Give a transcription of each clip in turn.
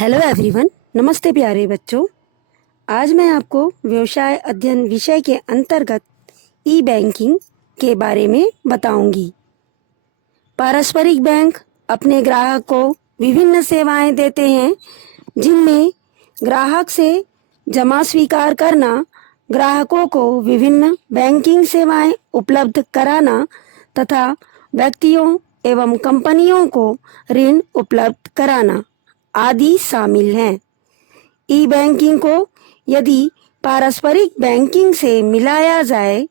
Hello everyone, नमस्ते प्यारे बच्चों। आज मैं आपको व्यवसाय अध्ययन विषय के अंतर्गत ई बैंकिंग के बारे में बताऊंगी। पारस्परिक बैंक अपने ग्राहक को विभिन्न सेवाएं देते हैं, जिनमें ग्राहक से जमा स्वीकार करना, ग्राहकों को विभिन्न बैंकिंग सेवाएं उपलब्ध कराना तथा व्यक्तियों एवं कंपनियों को ऋण उपलब्ध कराना आदि शामिल हैं। ई बैंकिंग को यदि पारस्परिक बैंकिंग से मिलाया जाए,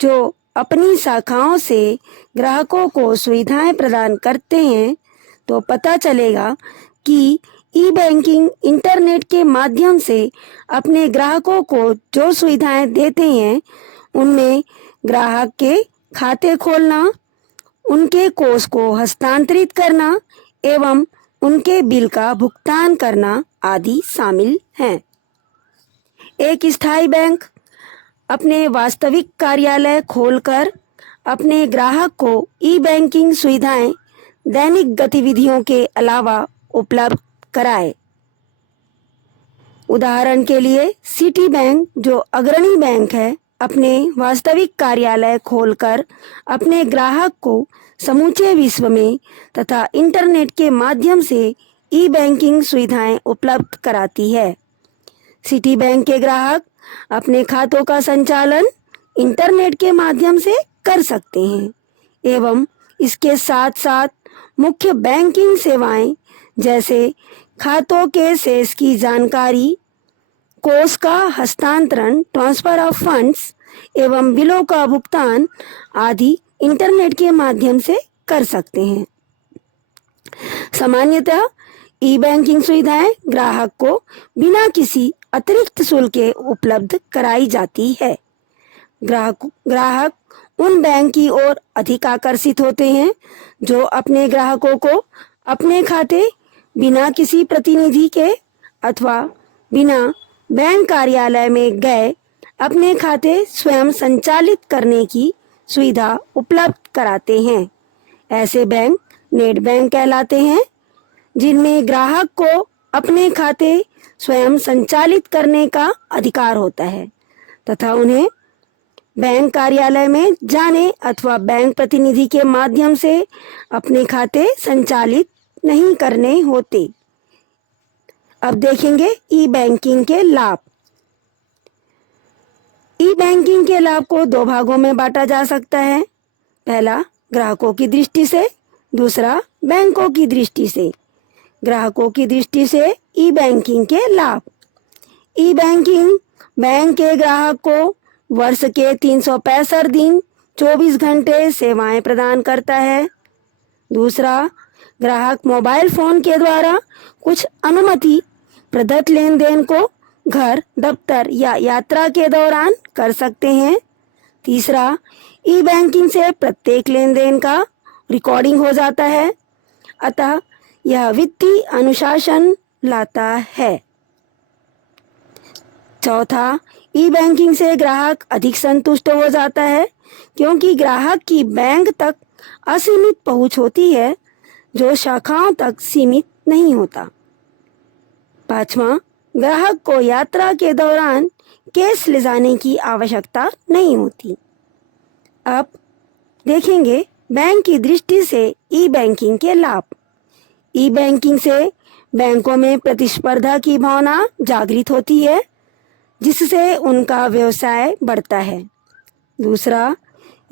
जो अपनी शाखाओं से ग्राहकों को सुविधाएं प्रदान करते हैं, तो पता चलेगा कि ई बैंकिंग इंटरनेट के माध्यम से अपने ग्राहकों को जो सुविधाएं देते हैं, उनमें ग्राहक के खाते खोलना, उनके कोष को हस्तांतरित करना एवं उनके बिल का भुगतान करना आदि शामिल हैं। एक स्थायी बैंक अपने वास्तविक कार्यालय खोलकर अपने ग्राहक को ई बैंकिंग सुविधाएं दैनिक गतिविधियों के अलावा उपलब्ध कराए। उदाहरण के लिए सिटी बैंक, जो अग्रणी बैंक है, अपने वास्तविक कार्यालय खोलकर अपने ग्राहक को समूचे विश्व में तथा इंटरनेट के माध्यम से ई बैंकिंग सुविधाएं उपलब्ध कराती है। सिटी बैंक के ग्राहक अपने खातों का संचालन इंटरनेट के माध्यम से कर सकते हैं एवं इसके साथ साथ मुख्य बैंकिंग सेवाएं जैसे खातों के शेष की जानकारी, कोष का हस्तांतरण, ट्रांसफर ऑफ फंड्स एवं बिलों का भुगतान आदि इंटरनेट के माध्यम से कर सकते हैं। सामान्यतः ई बैंकिंग सुविधाएं ग्राहक को बिना किसी अतिरिक्त शुल्क के उपलब्ध कराई जाती है। ग्राहक उन बैंक की ओर अधिक आकर्षित होते हैं जो अपने ग्राहकों को अपने खाते बिना किसी प्रतिनिधि के अथवा बिना बैंक कार्यालय में गए अपने खाते स्वयं संचालित करने की सुविधा उपलब्ध कराते हैं। ऐसे बैंक नेट बैंक कहलाते हैं, जिनमें ग्राहक को अपने खाते स्वयं संचालित करने का अधिकार होता है तथा उन्हें बैंक कार्यालय में जाने अथवा बैंक प्रतिनिधि के माध्यम से अपने खाते संचालित नहीं करने होते। अब देखेंगे ई बैंकिंग के लाभ। ई बैंकिंग के लाभ को दो भागों में बांटा जा सकता है। पहला ग्राहकों की दृष्टि से, दूसरा बैंकों की दृष्टि से। ग्राहकों की दृष्टि से ई बैंकिंग के लाभ। ई बैंकिंग बैंक के ग्राहक को वर्ष के 365 दिन 24 घंटे सेवाएं प्रदान करता है। दूसरा, ग्राहक मोबाइल फोन के द्वारा कुछ अनुमति प्रदत्त लेन देन को घर, दफ्तर या यात्रा के दौरान कर सकते हैं। तीसरा, ई बैंकिंग से प्रत्येक लेन देन का रिकॉर्डिंग हो जाता है, अतः यह वित्तीय अनुशासन लाता है। चौथा, ई बैंकिंग से ग्राहक अधिक संतुष्ट हो जाता है, क्योंकि ग्राहक की बैंक तक असीमित पहुंच होती है, जो शाखाओं तक सीमित नहीं होता। पांचवा, ग्राहक को यात्रा के दौरान कैश ले जाने की आवश्यकता नहीं होती। अब देखेंगे बैंक की दृष्टि से ई बैंकिंग के लाभ। ई बैंकिंग से बैंकों में प्रतिस्पर्धा की भावना जागृत होती है, जिससे उनका व्यवसाय बढ़ता है। दूसरा,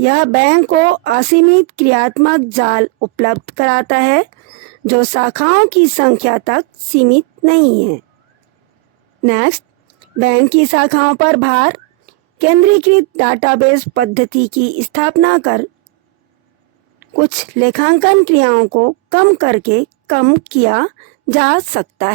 यह बैंक को असीमित क्रियात्मक जाल उपलब्ध कराता है, जो शाखाओं की संख्या तक सीमित नहीं है। नेक्स्ट, बैंक की शाखाओं पर भार केंद्रीकृत डाटाबेस पद्धति की स्थापना कर कुछ लेखांकन क्रियाओं को कम करके कम किया जा सकता है।